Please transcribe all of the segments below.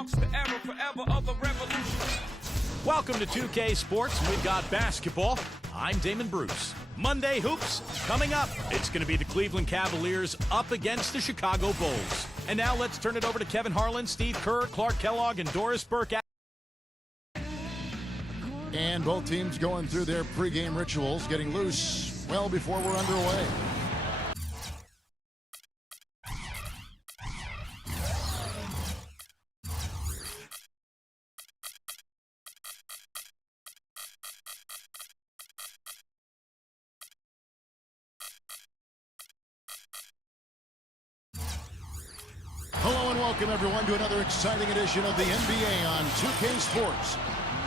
marks the era forever of the revolution. Welcome to 2K Sports. We've got basketball. I'm Damon Bruce. Monday Hoops coming up. It's going to be the Cleveland Cavaliers up against the Chicago Bulls. And now let's turn it over to Kevin Harlan, Steve Kerr, Clark Kellogg, and Doris Burke. And both teams going through their pregame rituals, getting loose well before we're underway. Hello and welcome everyone to another exciting edition of the NBA on 2K Sports.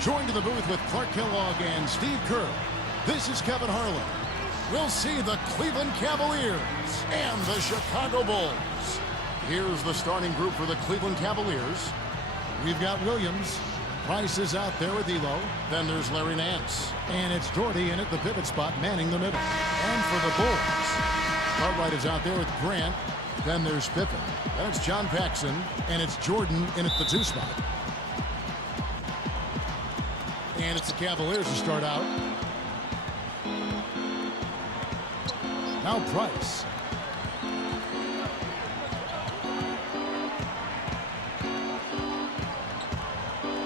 Joined in the booth with Clark Kellogg and Steve Kerr. This is Kevin Harlan. We'll see the Cleveland Cavaliers and the Chicago Bulls. Here's the starting group for the Cleveland Cavaliers. We've got Williams. Price is out there with Elo. Then there's Larry Nance. And it's Doherty in at the pivot spot, manning the middle. And for the Bulls, Cartwright is out there with Grant. Then there's Pippen. Then it's John Paxson. And it's Jordan in at the 2 spot. And it's the Cavaliers to start out. Now Price.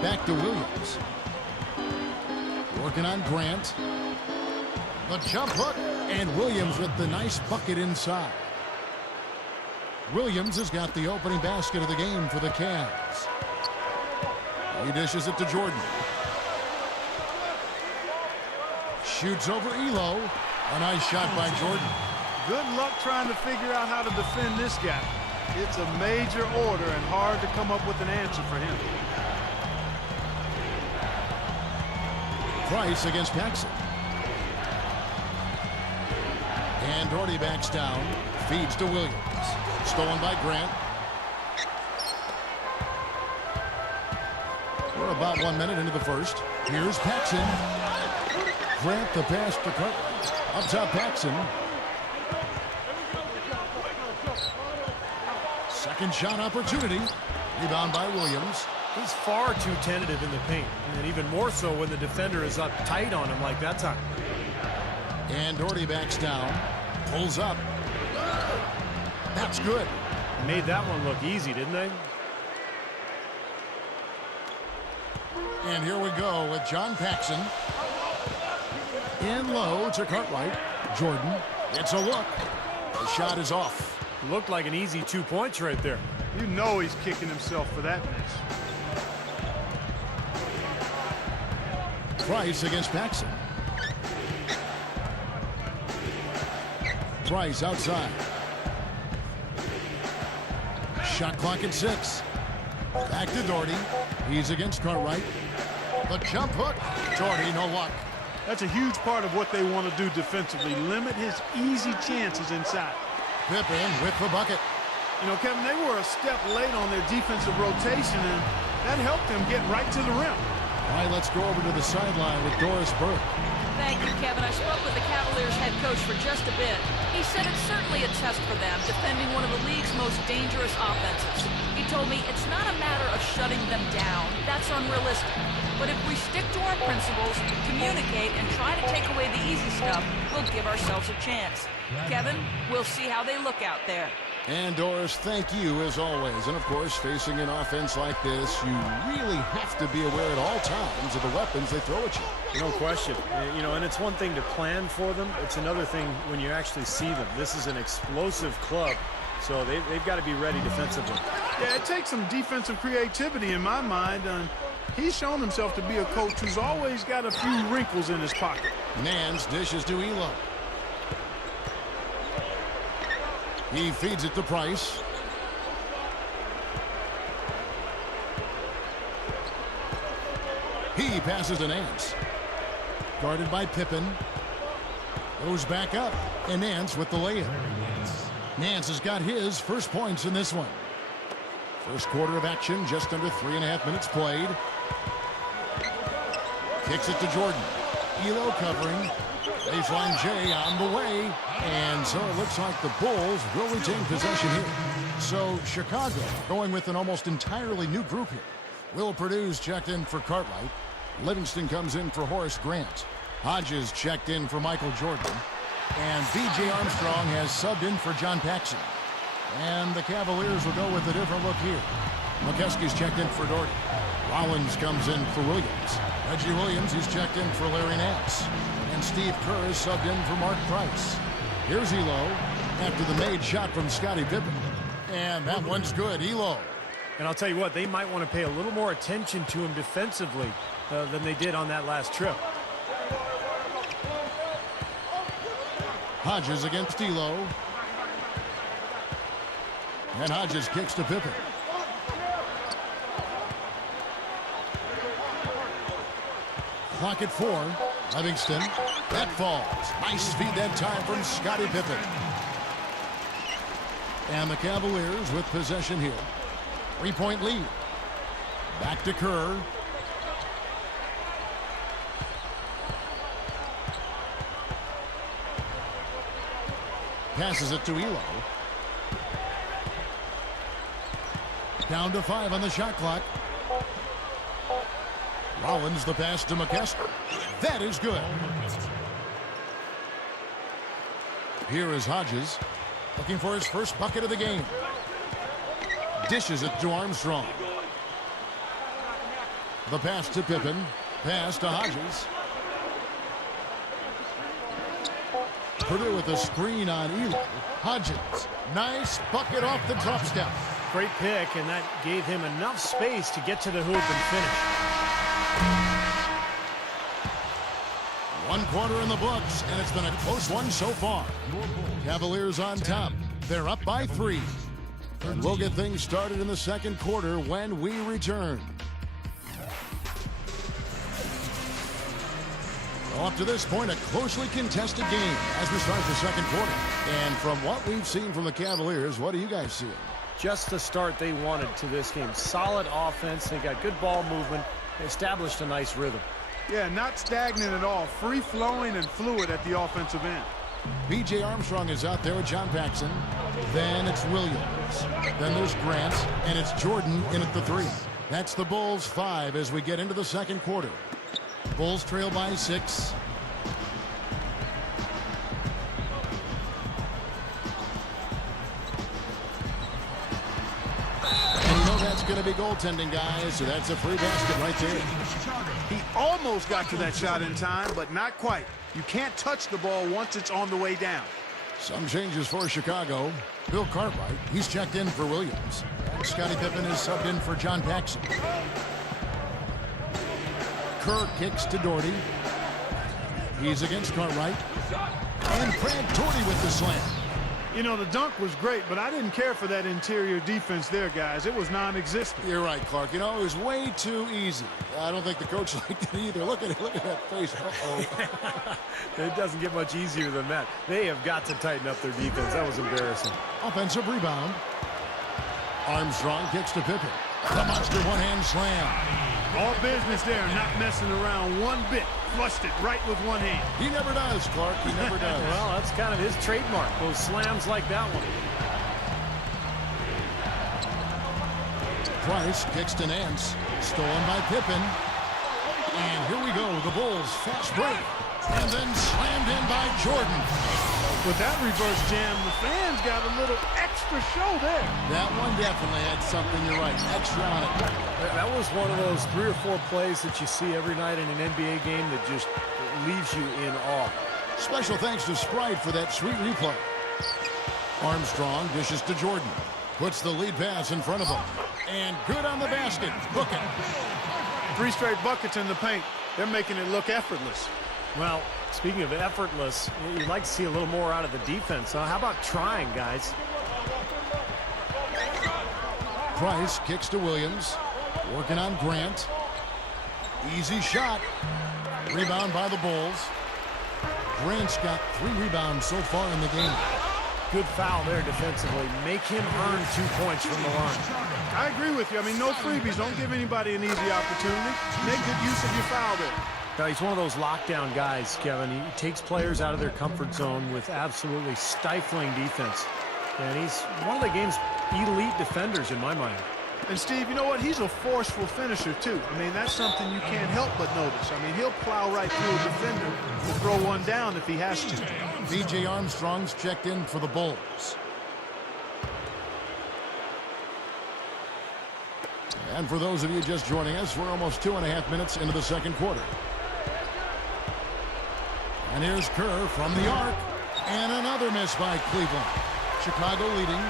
Back to Williams. Working on Grant. The jump hook. And Williams with the nice bucket inside. Williams has got the opening basket of the game for the Cavs. He dishes it to Jordan. Shoots over Elo. A nice shot by Jordan. Good luck trying to figure out how to defend this guy. It's a major order and hard to come up with an answer for him. Price against Paxson. And Doherty backs down. Feeds to Williams. Stolen by Grant. We're about 1 minute into the first. Here's Paxson. Grant the pass to Cartwright. Up top Paxson. Second shot opportunity. Rebound by Williams. He's far too tentative in the paint, and even more so when the defender is up tight on him like that time. And Doherty backs down. Pulls up. That's good. Made that one look easy, didn't they? And here we go with John Paxson. In low to Cartwright. Jordan gets a look. The shot is off. Looked like an easy 2 points right there. You know he's kicking himself for that miss. Price against Paxson. Price outside. Shot clock at 6. Back to Doherty. He's against Cartwright. The jump hook. Doherty, no luck. That's a huge part of what they want to do defensively. Limit his easy chances inside. Pippen with the bucket. You know, Kevin, they were a step late on their defensive rotation, and that helped them get right to the rim. All right, let's go over to the sideline with Doris Burke. Thank you, Kevin. I spoke with the Cavaliers head coach for just a bit. He said it's certainly a test for them, defending one of the league's most dangerous offenses. He told me it's not a matter of shutting them down. That's unrealistic. But if we stick to our principles, communicate, and try to take away the easy stuff, we'll give ourselves a chance. Kevin, we'll see how they look out there. And Doris, thank you as always. And of course, facing an offense like this, you really have to be aware at all times of the weapons they throw at you. No question. You know, and it's one thing to plan for them. It's another thing when you actually see them. This is an explosive club, so they've got to be ready defensively. Yeah, it takes some defensive creativity in my mind. He's shown himself to be a coach who's always got a few wrinkles in his pocket. Nance dishes to Elo. He feeds it to Price. He passes to Nance. Guarded by Pippen. Goes back up. And Nance with the layup. Nance has got his first points in this one. First quarter of action, just under 3.5 minutes played. Kicks it to Jordan. Elo covering. Baseline J on the way. And so it looks like the Bulls will retain possession here. So Chicago going with an almost entirely new group here. Will Purdue's checked in for Cartwright. Livingston comes in for Horace Grant. Hodges checked in for Michael Jordan. And B.J. Armstrong has subbed in for John Paxson. And the Cavaliers will go with a different look here. McKeskey's checked in for Doherty. Rollins comes in for Williams. Reggie Williams, he's checked in for Larry Nance. And Steve Kerr is subbed in for Mark Price. Here's Elo after the made shot from Scottie Pippen. And that one's good, Elo. And I'll tell you what, they might want to pay a little more attention to him defensively than they did on that last trip. Hodges against Elo. And Hodges kicks to Pippen. Clock at 4. Livingston. That falls. Nice feed that time from Scottie Pippen. And the Cavaliers with possession here. 3-point lead. Back to Kerr. Passes it to Elo. Down to 5 on the shot clock. Rollins the pass to McKeskey. That is good. Here is Hodges looking for his first bucket of the game. Dishes it to Armstrong. The pass to Pippen. Pass to Hodges. Purdue with a screen on Elo. Hodges. Nice bucket off the drop step. Great pick, and that gave him enough space to get to the hoop and finish. 1 quarter in the books, and it's been a close one so far. Cavaliers on top. They're up by 3. And we'll get things started in the second quarter when we return. Well, up to this point, a closely contested game as we start the second quarter. And from what we've seen from the Cavaliers, what do you guys see? Just the start they wanted to this game. Solid offense. They got good ball movement. They established a nice rhythm. Yeah, not stagnant at all. Free-flowing and fluid at the offensive end. B.J. Armstrong is out there with John Paxson. Then it's Williams. Then there's Grant. And it's Jordan in at the 3. That's the Bulls 5 as we get into the second quarter. Bulls trail by 6. And you know that's going to be goaltending, guys, so that's a free basket right there. He almost got to that shot in time, but not quite. You can't touch the ball once it's on the way down. Some changes for Chicago. Bill Cartwright, he's checked in for Williams. And Scottie Pippen is subbed in for John Paxson. Kerr kicks to Doherty. He's against Cartwright. And Craig Doherty with the slam. You know, the dunk was great, but I didn't care for that interior defense there, guys. It was non-existent. You're right, Clark. You know, it was way too easy. I don't think the coach liked it either. Look at it. Look at that face. Uh-oh. It doesn't get much easier than that. They have got to tighten up their defense. That was embarrassing. Offensive rebound. Armstrong kicks to Pippen. The monster one-hand slam. All business there, not messing around one bit. Flushed it right with one hand. He never does, Clark. He never does. Well, that's kind of his trademark, those slams like that one. Price kicks to Nance. Stolen by Pippen. And here we go. The Bulls fast break. And then slammed in by Jordan. With that reverse jam, the fans got a little extra show there. That one definitely had something, you're right, extra on it. That was one of those 3 or 4 plays that you see every night in an NBA game that just leaves you in awe. Special thanks to Sprite for that sweet replay. Armstrong dishes to Jordan. Puts the lead pass in front of him. And good on the basket. Book it. 3 straight buckets in the paint. They're making it look effortless. Well, speaking of effortless, you'd like to see a little more out of the defense. Huh? How about trying, guys? Price kicks to Williams. Working on Grant. Easy shot. Rebound by the Bulls. Grant's got 3 rebounds so far in the game. Good foul there defensively. Make him earn 2 points from the line. I agree with you. I mean, no freebies. Don't give anybody an easy opportunity. Make good use of your foul there. He's one of those lockdown guys, Kevin. He takes players out of their comfort zone with absolutely stifling defense. And he's one of the game's elite defenders in my mind. And Steve, you know what? He's a forceful finisher too. I mean, that's something you can't help but notice. I mean, he'll plow right through a defender to throw one down if he has to. B.J. Armstrong's checked in for the Bulls. And for those of you just joining us, we're almost 2.5 minutes into the second quarter. And here's Kerr from the arc. And another miss by Cleveland. Chicago leading.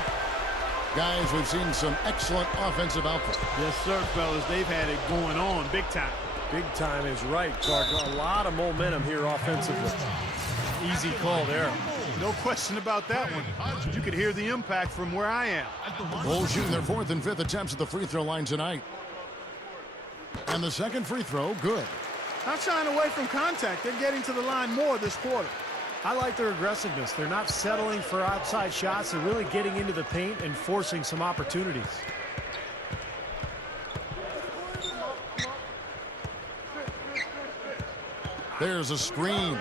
Guys, we've seen some excellent offensive output. Yes, sir, fellas. They've had it going on big time. Big time is right, Clark. A lot of momentum here offensively. Easy call there. No question about that one. You could hear the impact from where I am. Bulls shooting their 4th and 5th attempts at the free throw line tonight. And the second free throw, good. Not shying away from contact. They're getting to the line more this quarter. I like their aggressiveness. They're not settling for outside shots. They're really getting into the paint and forcing some opportunities. There's a screen.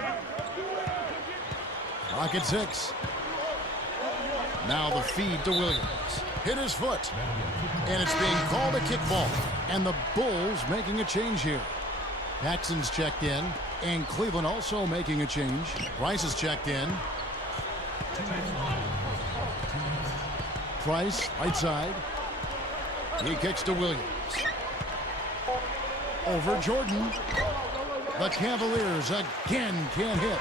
Clock at 6. Now the feed to Williams. Hit his foot. And it's being called a kickball. And the Bulls making a change here. Paxson's checked in. And Cleveland also making a change. Price is checked in. Price, right side. He kicks to Williams. Over Jordan. The Cavaliers again can't hit.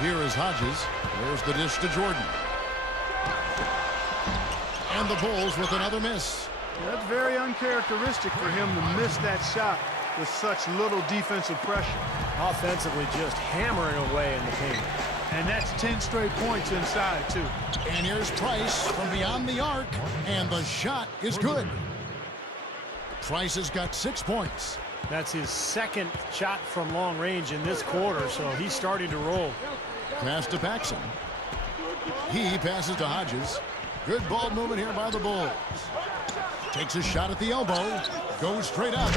Here is Hodges. There's the dish to Jordan. And the Bulls with another miss. That's very uncharacteristic for him to miss that shot with such little defensive pressure. Offensively just hammering away in the paint. And that's 10 straight points inside, too. And here's Price from beyond the arc. And the shot is good. Price has got 6 points. That's his second shot from long range in this quarter, so he's starting to roll. Pass to Paxson. He passes to Hodges. Good ball movement here by the Bulls. Takes a shot at the elbow. Goes straight up.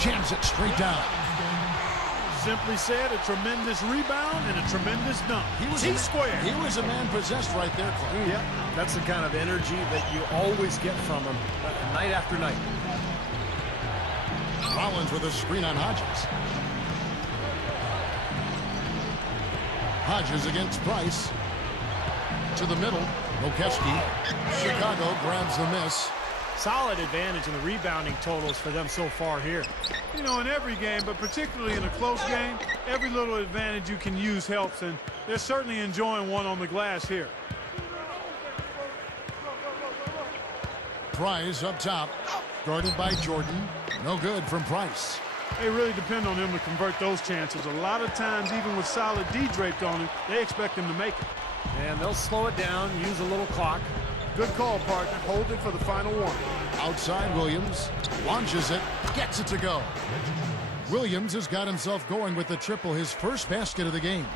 Jams it straight down. Simply said, a tremendous rebound and a tremendous dunk. T-squared. He was a man possessed right there, Clark. Yep, that's the kind of energy that you always get from him night after night. Rollins with a screen on Hodges. Hodges against Price. To the middle. Mokeski. Chicago grabs the miss. Solid advantage in the rebounding totals for them so far here. You know, in every game, but particularly in a close game, every little advantage you can use helps, and they're certainly enjoying one on the glass here. Price up top. Guarded by Jordan. No good from Price. They really depend on him to convert those chances. A lot of times, even with solid D draped on him, they expect him to make it. And they'll slow it down, use a little clock. Good call, partner. Hold it for the final one. Outside Williams. Launches it. Gets it to go. Williams has got himself going with the triple, his first basket of the game.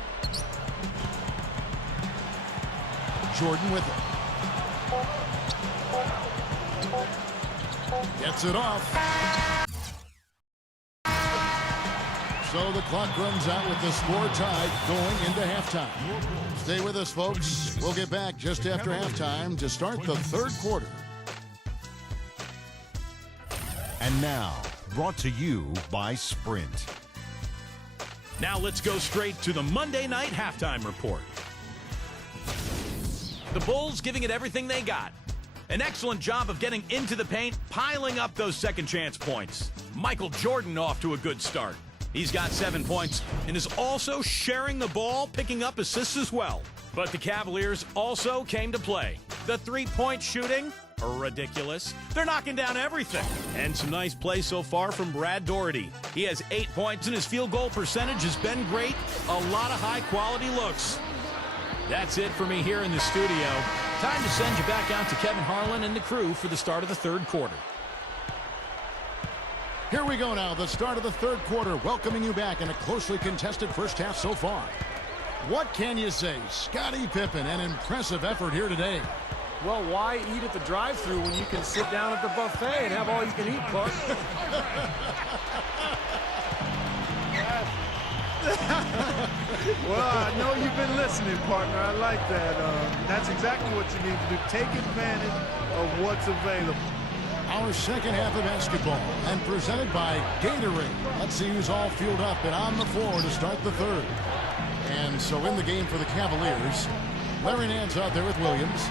Jordan with it. Gets it off. So the clock runs out with the score tied going into halftime. Stay with us, folks. We'll get back just after halftime to start the third quarter. And now, brought to you by Sprint. Now let's go straight to the Monday night halftime report. The Bulls giving it everything they got. An excellent job of getting into the paint, piling up those second chance points. Michael Jordan off to a good start. He's got 7 points and is also sharing the ball, picking up assists as well. But the Cavaliers also came to play. The three-point shooting, ridiculous. They're knocking down everything. And some nice play so far from Brad Daugherty. He has 8 points and his field goal percentage has been great. A lot of high-quality looks. That's it for me here in the studio. Time to send you back out to Kevin Harlan and the crew for the start of the third quarter. Here we go now, the start of the third quarter, welcoming you back in a closely contested first half so far. What can you say? Scottie Pippen, an impressive effort here today. Well, why eat at the drive-thru when you can sit down at the buffet and have all you can eat, Clark? Well, I know you've been listening, partner. I like that. That's exactly what you need to do. Take advantage of what's available. Our second half of basketball, and presented by Gatorade. Let's see who's all fueled up and on the floor to start the third. And so in the game for the Cavaliers, Larry Nance out there with Williams.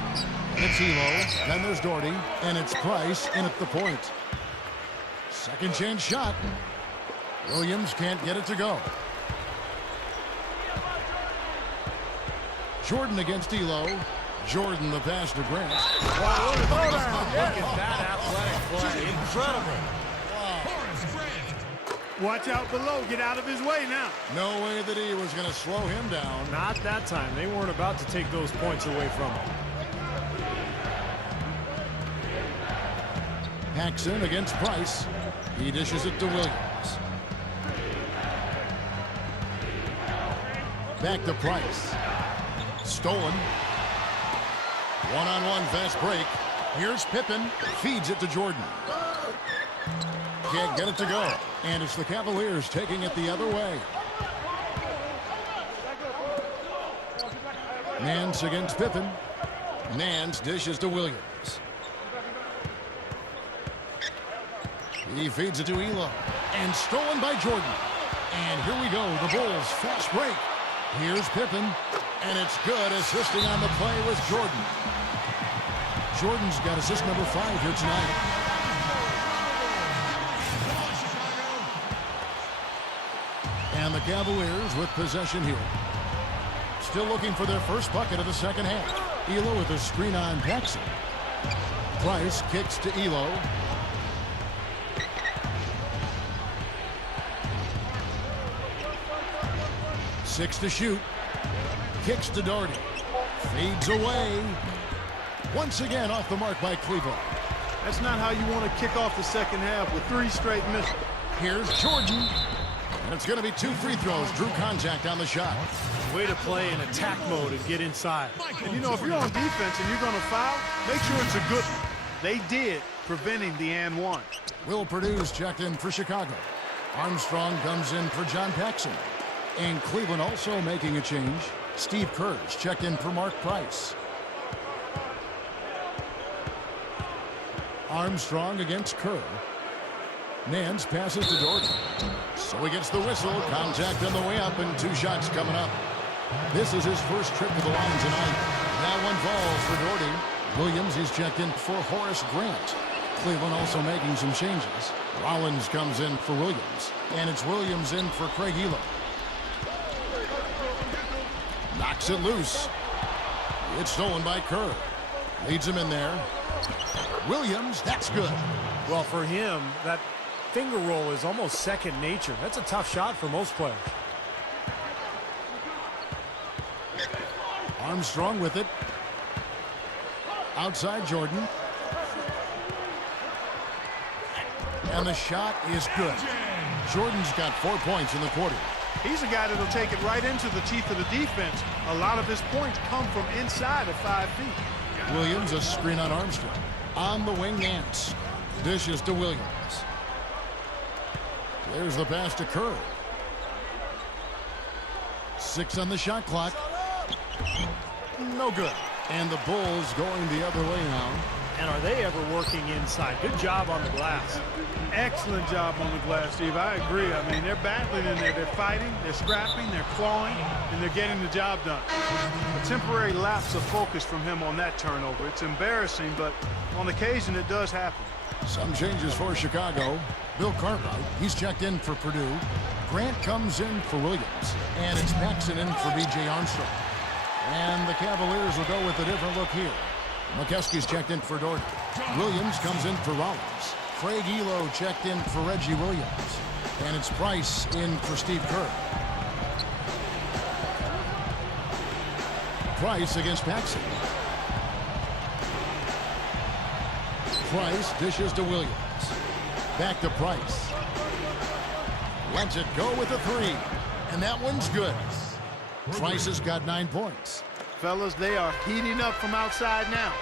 It's Elo, then there's Doherty, and it's Price in at the point. Second chance shot. Williams can't get it to go. Jordan against Elo. Jordan the pass to Grant. Wow, look at that athletic play. Incredible. Watch out below. Get out of his way now. No way that he was going to slow him down. Not that time. They weren't about to take those points away from him. Paxson against Price. He dishes it to Williams. Back to Price. Stolen. One-on-one fast break. Here's Pippen. Feeds it to Jordan. Can't get it to go. And it's the Cavaliers taking it the other way. Nance against Pippen. Nance dishes to Williams. He feeds it to Elo. And stolen by Jordan. And here we go. The Bulls fast break. Here's Pippen. And it's good. Assisting on the play was Jordan. Jordan's got assist number 5 here tonight. And the Cavaliers with possession here. Still looking for their first bucket of the second half. Elo with a screen on Paxson. Price kicks to Elo. Six to shoot. Kicks to Doherty. Fades away. Once again off the mark by Cleveland. That's not how you want to kick off the second half with 3 straight misses. Here's Jordan. And it's going to be 2 free throws. Drew contact on the shot. Way to play in attack mode and get inside. And you know, if you're on defense and you're going to foul, make sure it's a good one. They did, preventing the and one. Will Purdue's checked in for Chicago. Armstrong comes in for John Paxson. And Cleveland also making a change. Steve Kerr's checked in for Mark Price. Armstrong against Kerr. Nance passes to Doherty. So he gets the whistle. Contact on the way up and 2 shots coming up. This is his first trip to the line tonight. That one falls for Doherty. Williams is checked in for Horace Grant. Cleveland also making some changes. Rollins comes in for Williams. And it's Williams in for Craig Elo. Knocks it loose. It's stolen by Kerr. Leads him in there. Williams, that's good. Well, for him, that finger roll is almost second nature. That's a tough shot for most players. Armstrong with it. Outside Jordan. And the shot is good. Jordan's got 4 points in the quarter. He's a guy that'll take it right into the teeth of the defense. A lot of his points come from inside of 5 feet. Williams, a screen on Armstrong. On the wing, Nance. Dishes to Williams. There's the pass to Kerr. 6 on the shot clock. No good. And the Bulls going the other way now. And are they ever working inside? Good job on the glass. Excellent job on the glass, Steve. I agree. I mean, they're battling in there. They're fighting, they're scrapping, they're clawing, and they're getting the job done. A temporary lapse of focus from him on that turnover. It's embarrassing, but on occasion it does happen. Some changes for Chicago. Bill Cartwright, he's checked in for Purdue. Grant comes in for Williams. And it's Paxson in for B.J. Armstrong. And the Cavaliers will go with a different look here. McKeskey's checked in for Doherty. Williams comes in for Rollins. Craig Elo checked in for Reggie Williams. And it's Price in for Steve Kerr. Price against Paxson. Price dishes to Williams. Back to Price. Lets it go with a 3. And that one's good. Price has got 9 points. Fellas, they are heating up from outside now.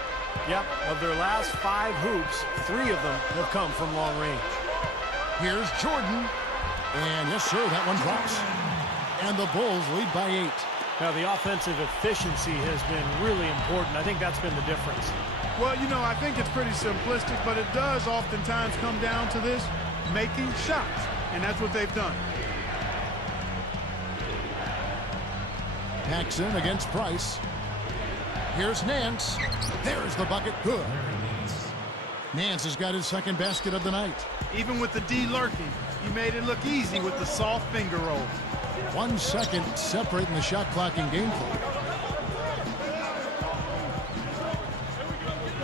Yep, of their last 5 hoops, 3 of them have come from long range. Here's Jordan. And yes, sir, that one drops. And the Bulls lead by 8. Now, the offensive efficiency has been really important. I think that's been the difference. Well, you know, I think it's pretty simplistic, but it does oftentimes come down to this, making shots. And that's what they've done. Paxson against Price. Here's Nance. There's the bucket. Good. Nance has got his second basket of the night. Even with the D lurking, he made it look easy with the soft finger roll. 1 second separating the shot clock and game clock.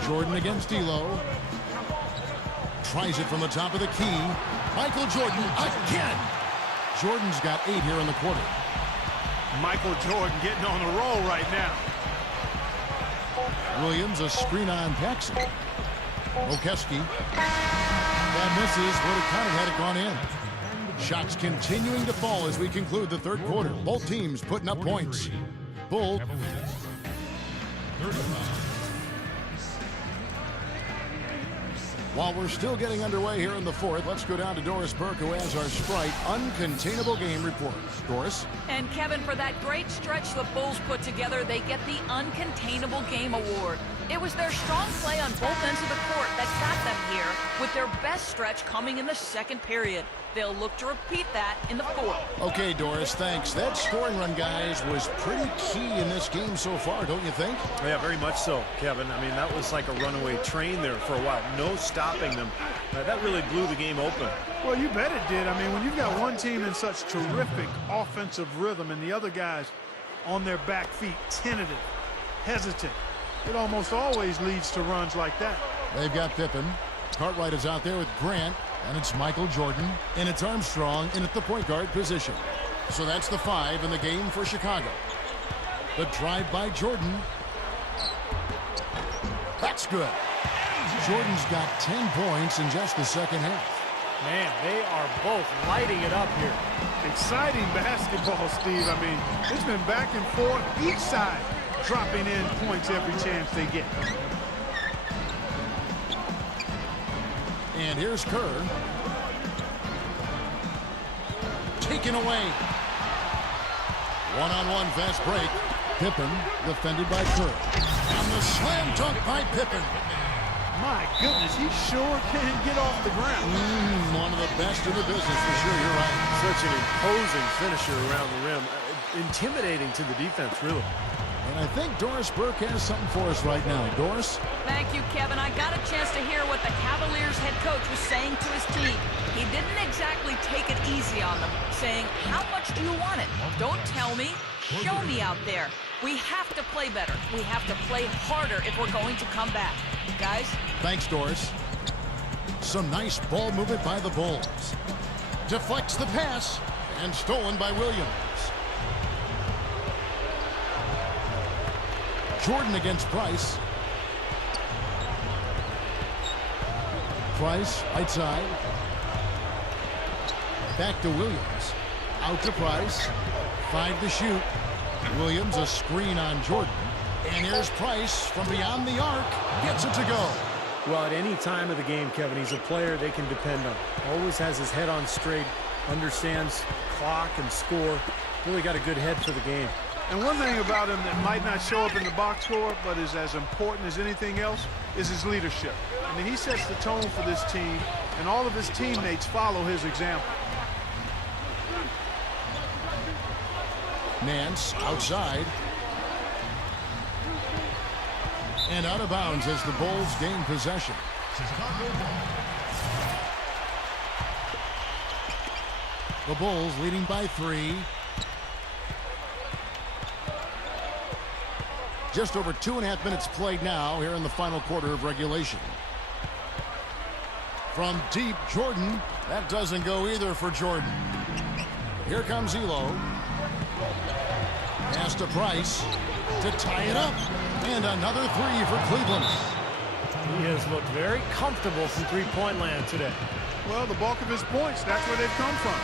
Jordan against D'Lo. Tries it from the top of the key. Michael Jordan again. Jordan's got 8 here in the quarter. Michael Jordan getting on a roll right now. Williams a screen on Paxson. Okeski. That misses. Would have counted had it gone in. Shots continuing to fall as we conclude the third quarter. Both teams putting up points. Bull. While we're still getting underway here in the fourth, let's go down to Doris Burke, who has our Sprite Uncontainable Game Report. Doris? And Kevin, for that great stretch the Bulls put together, they get the Uncontainable Game Award. It was their strong play on both ends of the court that got them here, with their best stretch coming in the second period. They'll look to repeat that in the fourth. Okay, Doris, thanks. That scoring run, guys, was pretty key in this game so far, don't you think? Yeah, very much so, Kevin. I mean, that was like a runaway train there for a while. No stopping them. That really blew the game open. Well, you bet it did. I mean, when you've got one team in such terrific offensive rhythm and the other guys on their back feet, tentative, hesitant, it almost always leads to runs like that. They've got Pippen. Cartwright is out there with Grant, and it's Michael Jordan, and it's Armstrong in at the point guard position. So that's the 5 in the game for Chicago. The drive by Jordan. That's good. Jordan's got 10 points in just the second half. Man, they are both lighting it up here. Exciting basketball, Steve. I mean, it's been back and forth, each side dropping in points every chance they get. And here's Kerr. Taken away. One-on-one fast break. Pippen defended by Kerr. And the slam dunk by Pippen. My goodness, he sure can get off the ground. One of the best in the business for sure, you're right. Such an imposing finisher around the rim. Intimidating to the defense, really. And I think Doris Burke has something for us right now. Doris? Thank you, Kevin. I got a chance to hear what the Cavaliers head coach was saying to his team. He didn't exactly take it easy on them, saying, how much do you want it? Don't tell me. Show me out there. We have to play better. We have to play harder if we're going to come back. Guys? Thanks, Doris. Some nice ball movement by the Bulls. Deflects the pass and stolen by Williams. Jordan against Price. Price, right side. Back to Williams. Out to Price. 5 to shoot. Williams, a screen on Jordan. And here's Price from beyond the arc. Gets it to go. Well, at any time of the game, Kevin, he's a player they can depend on. Always has his head on straight, understands clock and score. Really got a good head for the game. And one thing about him that might not show up in the box score, but is as important as anything else, is his leadership. I mean, he sets the tone for this team, and all of his teammates follow his example. Nance outside. And out of bounds as the Bulls gain possession. The Bulls leading by 3. Just over 2.5 minutes played now here in the final quarter of regulation. From deep, Jordan. That doesn't go either for Jordan. Here comes Elo. Pass to Price to tie it up. And another 3 for Cleveland. He has looked very comfortable from three-point land today. Well, the bulk of his points, that's where they've come from.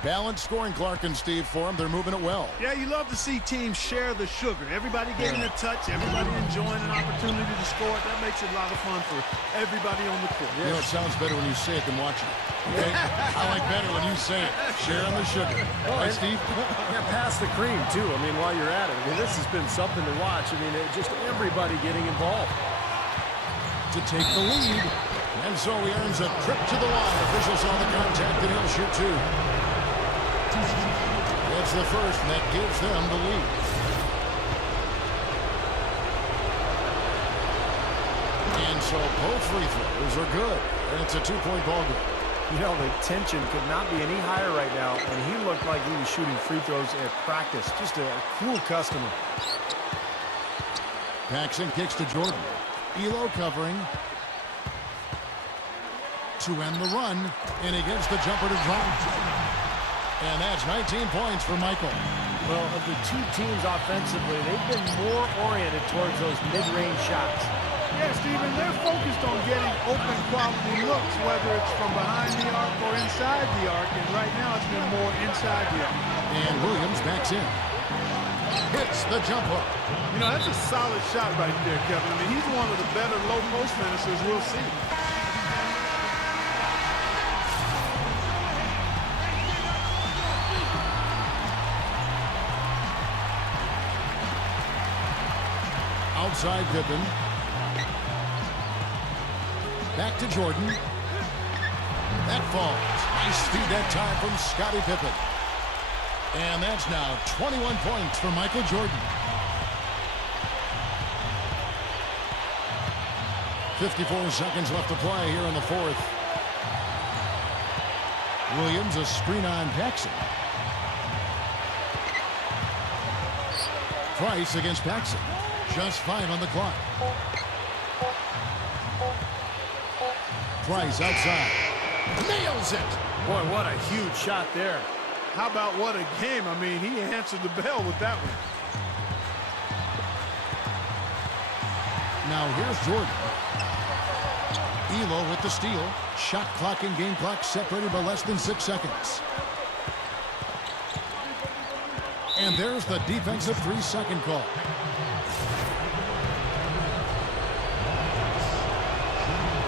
Balanced scoring, Clark and Steve, for them. They're moving it well. Yeah, you love to see teams share the sugar. Everybody getting a touch, everybody enjoying an opportunity to score it. That makes it a lot of fun for everybody on the court. You know, it sounds better when you say it than watching it. Okay? I like better when you say it. Sharing the sugar. Right, Steve? Yeah, pass the cream, too. I mean, while you're at it. I mean, this has been something to watch. I mean, just everybody getting involved. To take the lead. And so he earns a trip to the line. Officials on the contact, and he'll shoot two. That's the first, and that gives them the lead. And so both free throws are good. And it's a two-point ball game. You know, the tension could not be any higher right now, and he looked like he was shooting free throws at practice. Just a cool customer. Paxson kicks to Jordan. Elo covering. To end the run, and he gets the jumper to drop. And that's 19 points for Michael. Well, of the two teams offensively, they've been more oriented towards those mid-range shots. Yeah, Steven, they're focused on getting open quality looks, whether it's from behind the arc or inside the arc, and right now it's been more inside the arc. And Williams backs in. Hits the jump hook. You know, that's a solid shot right there, Kevin. I mean, he's one of the better low-post finishers we'll see. Outside Pippen. Back to Jordan. That falls. Nice speed that time from Scottie Pippen. And that's now 21 points for Michael Jordan. 54 seconds left to play here in the fourth. Williams, a screen on Paxson. Price against Paxson. Just 5 on the clock. Price outside. Nails it. Boy, what a huge shot there. How about what a game? I mean, he answered the bell with that one. Now here's Jordan. Elo with the steal. Shot clock and game clock separated by less than 6 seconds. And there's the defensive 3-second call.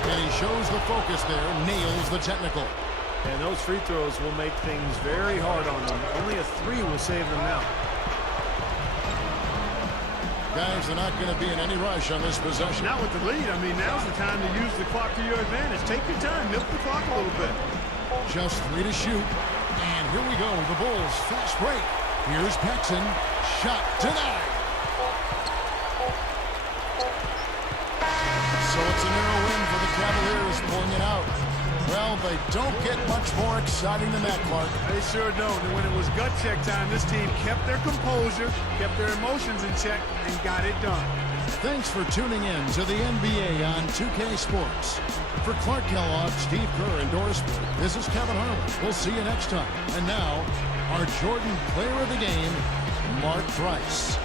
And he shows the focus there, nails the technical. And those free throws will make things very hard on them. Only a 3 will save them now. Guys, they're not going to be in any rush on this possession. Not with the lead. I mean, now's the time to use the clock to your advantage. Take your time, milk the clock a little bit. Just 3 to shoot. And here we go, the Bulls fast break. Here's Paxson. Shot denied. So it's a narrow win for the Cavaliers, pulling it out. Well, they don't get much more exciting than that, Clark. They sure don't. And when it was gut check time, this team kept their composure, kept their emotions in check, and got it done. Thanks for tuning in to the NBA on 2K Sports. For Clark Kellogg, Steve Kerr, and Doris Burke, this is Kevin Harlan. We'll see you next time. And now, our Jordan Player of the Game, Mark Price.